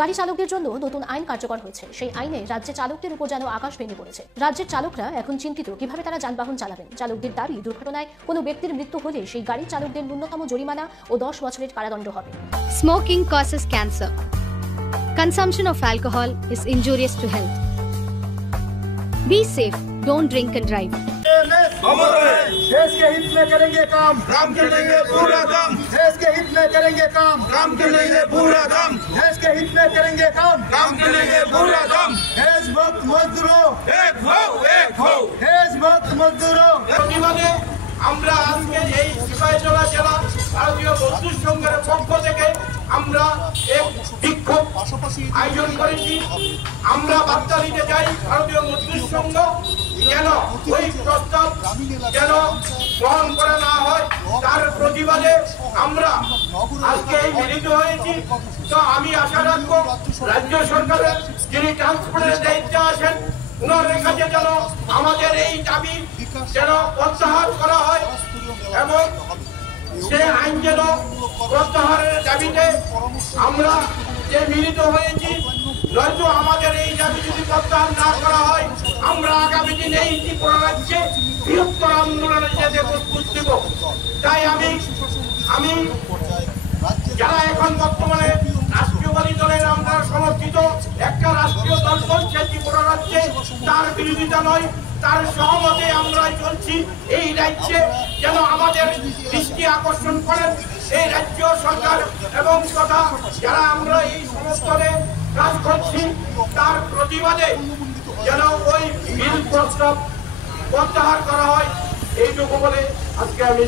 গাড়ি চালকদের জন্য নতুন আইন কার্যকর হয়েছে। সেই আইনে রাজ্যে চালকদের উপর যেন আকাশ ভেঙে পড়েছে। রাজ্যের চালকরা এখন চিন্তিত কিভাবে তারা যানবাহন চালাবেন। চালকদের দাবি, দুর্ঘটনায় কোনো ব্যক্তির মৃত্যু হলে সেই গাড়ি চালকদের ন্যূনতম জরিমানা ও 10 বছরের কারাদণ্ড হবে। Smoking causes cancer. Consumption of alcohol is injurious to health. Be safe. Don't drink and drive. देश के हित में करेंगे काम के लिए पूरा दम, देश के हित में करेंगे काम के लिए पूरा दम, देश के हित में करेंगे काम के लिए पूरा दम। देशभक्त मजदूरों एक हो देशभक्त मजदूरों প্রতিবাদে আমরা আজকে এই সিপাহীজলা জেলা ভারতীয় মজদুর সংঘের পক্ষ থেকে আমরা এক বিক্ষোভ আয়োজন করেছি। আমরা বার্তা দিতে চাই ভারতীয় মজদুর সংঘ যেন ওই প্রস্তাব যেন গ্রহণ করা না হয়, তার প্রতিবাদে আমরা আজকে এই মিলিত হয়েছি। তো আমি আশা রাখবো রাজ্য সরকারের যিনি ট্রান্সপোর্টের দায়িত্বে আছেন ওনার কাছে যেন আমাদের এই দাবি যেন প্রত্যাহার করা হয় এবং সে আইন যেন প্রত্যাহারের দাবিতে আমরা যে মিলিত হয়েছি। নয়তো আমাদের এই দাবি যদি প্রত্যাহার না করা হয় আমরা আগামী দিনে এই ত্রিপুরা রাজ্যে বৃহত্তর আন্দোলনে যেতে প্রস্তুত দেব। তাই আমি যারা এখন বর্তমানে রাষ্ট্রীয়বাদী দলের আমরা সমর্থিত একটা রাষ্ট্রীয় দল চলছে ত্রিপুরা রাজ্যে, তার বিরোধিতা নয়, তার সহমতে আমরা চলছি। এই রাজ্যে যেন আমাদের দৃষ্টি আকর্ষণ করেন এই রাজ্য সরকার এবং তথা যারা আমরা এই সমস্তনে কাজ করছি তার প্রতিবাদে যেন ওই বিল প্রস্তাব প্রত্যাহার করা হয়। এইটুকু বলে আজকে আমি